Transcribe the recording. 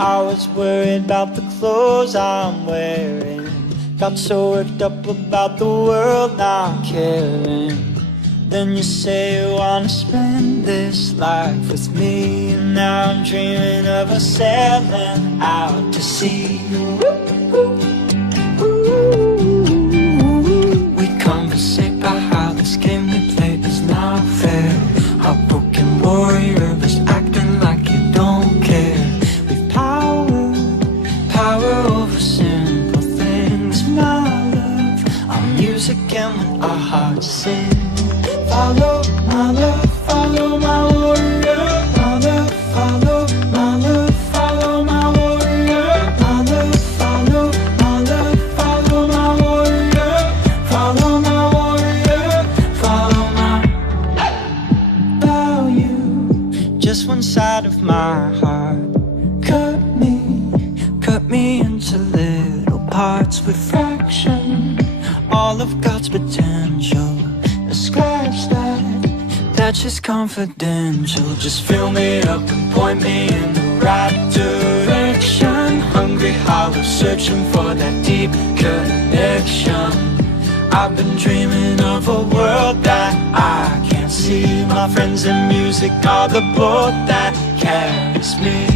I was worried about the clothes I'm wearing, got so worked up about the world not caring. Then you say you wanna spend this life with me, and now I'm dreaming of us sailing out to sea. We conversate about how this game we play is not fair. Heartbroken warriors acting like you don't care. We've power over simple things, my love. Our music and when our hearts sing. Follow my love, follow my warrior. My love, follow my love, follow my warrior. My love, follow my love, follow my warrior. Follow my warrior, follow my value. Just one side of my heart cut me into little parts with fraction. All of God's potential, a scratch that's just confidential. Just fill me up and point me in the right direction. Hungry, hollow, searching for that deep connection. I've been dreaming of a world that I can't see. My friends and music are the boat that carries me.